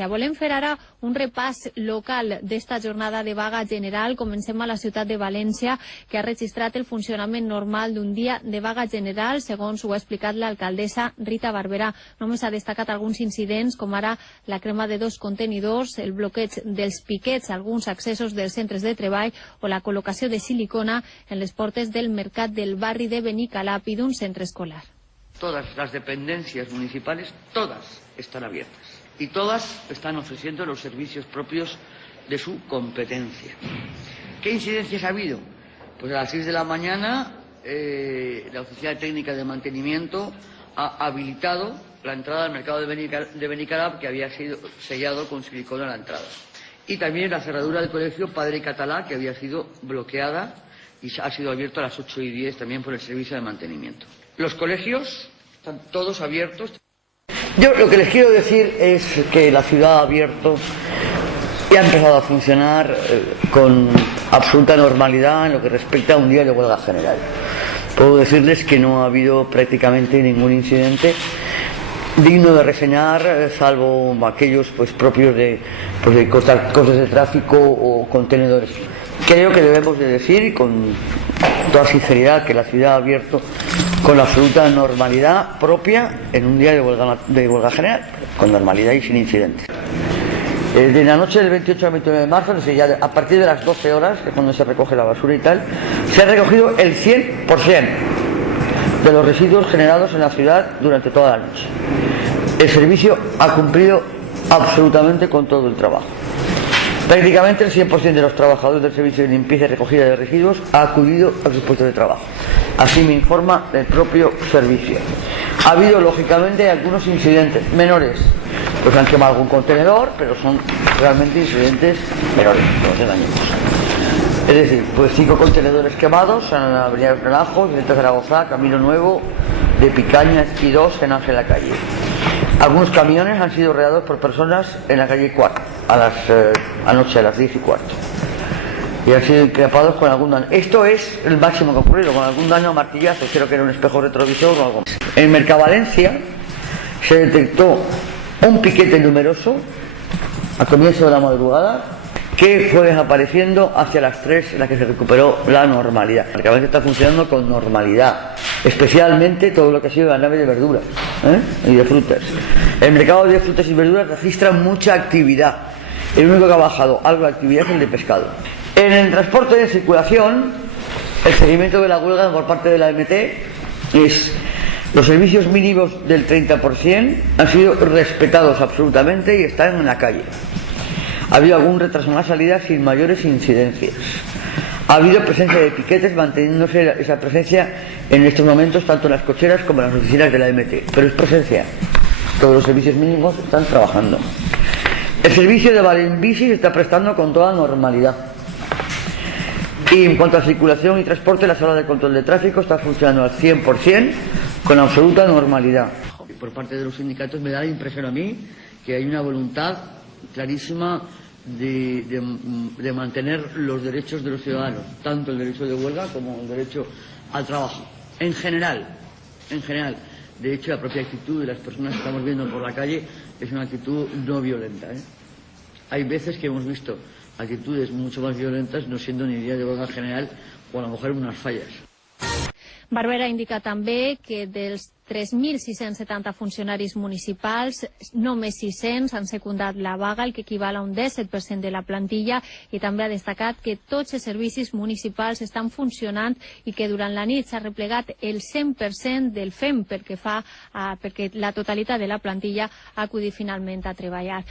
Ja volem fer ara un repàs local d'esta jornada de vaga general. Comencem a la ciutat de València, que ha registrat el funcionament normal d'un dia de vaga general, segons ho ha explicat l'alcaldessa Rita Barberà. Només ha destacat alguns incidents, com ara la crema de 2 contenidors, el bloqueig dels piquets, alguns accessos dels centres de treball o la col·locació de silicona en les portes del mercat del barri de Benicalap i d'un centre escolar. Todas las dependencias municipales, todas están abiertas. Y todas están ofreciendo los servicios propios de su competencia. ¿Qué incidencias ha habido? Pues a las 6 de la mañana la Oficina Técnica de Mantenimiento ha habilitado la entrada al mercado de Benicalap, que había sido sellado con silicona a la entrada. Y también la cerradura del colegio Padre Catalá, que había sido bloqueada y ha sido abierto a las 8:10 también por el servicio de mantenimiento. Los colegios están todos abiertos. Yo lo que les quiero decir es que la ciudad ha abierto y ha empezado a funcionar con absoluta normalidad en lo que respecta a un día de huelga general. Puedo decirles que no ha habido prácticamente ningún incidente digno de reseñar, salvo aquellos propios de cosas de tráfico o contenedores. Creo que debemos de decir con toda sinceridad que la ciudad ha abierto con absoluta normalidad propia en un día de huelga general, con normalidad y sin incidentes. De la noche del 28 al 29 de marzo, ya a partir de las 12 horas, que es cuando se recoge la basura y tal, se ha recogido el 100% de los residuos generados en la ciudad durante toda la noche. El servicio ha cumplido absolutamente con todo el trabajo. Prácticamente el 100% de los trabajadores del servicio de limpieza y recogida de residuos ha acudido a sus puestos de trabajo. Así me informa el propio servicio. Ha habido, lógicamente, algunos incidentes menores. Pues han quemado algún contenedor, pero son realmente incidentes menores, no se daños. Es decir, 5 contenedores quemados en la avenida de Relajos, de Zaragoza, Camino Nuevo, de Picaña y 2 en Ángel la Calle. Algunos camiones han sido rodeados por personas en la calle 4, anoche a las 10:15. Y han sido increpados con algún daño. Esto es el máximo que ha ocurrido, con algún daño a martillazo, creo que era un espejo retrovisor o algo más. En Mercavalencia se detectó un piquete numeroso a comienzo de la madrugada que fue desapareciendo hacia las 3, en la que se recuperó la normalidad. Mercavalencia está funcionando con normalidad, especialmente todo lo que ha sido la nave de verduras y de frutas. El mercado de frutas y verduras registra mucha actividad. El único que ha bajado algo de actividad es el de pescado. En el transporte de circulación, el seguimiento de la huelga por parte de la MT es: los servicios mínimos del 30% han sido respetados absolutamente y están en la calle. Ha habido algún retraso en la salida sin mayores incidencias. Ha habido presencia de piquetes, manteniéndose esa presencia en estos momentos tanto en las cocheras como en las oficinas de la MT. Pero es presencia. Todos los servicios mínimos están trabajando. El servicio de Valenbici se está prestando con toda normalidad. Y en cuanto a circulación y transporte, la sala de control de tráfico está funcionando al 100% con absoluta normalidad. Por parte de los sindicatos me da la impresión a mí que hay una voluntad clarísima de mantener los derechos de los ciudadanos, tanto el derecho de huelga como el derecho al trabajo. En general. De hecho, la propia actitud de las personas que estamos viendo por la calle es una actitud no violenta. Hay veces que hemos visto actitudes mucho más violentas, no siendo ni día de huelga general, o a lo mejor unas fallas. Barberà indica també que dels 3.670 funcionaris municipals, només 600 han secundat la vaga, el que equival a un 17% de la plantilla, i també ha destacat que tots els servicis municipals estan funcionant i que durant la nit s'ha replegat el 100% del FEM perquè la totalitat de la plantilla ha acudit finalment a treballar.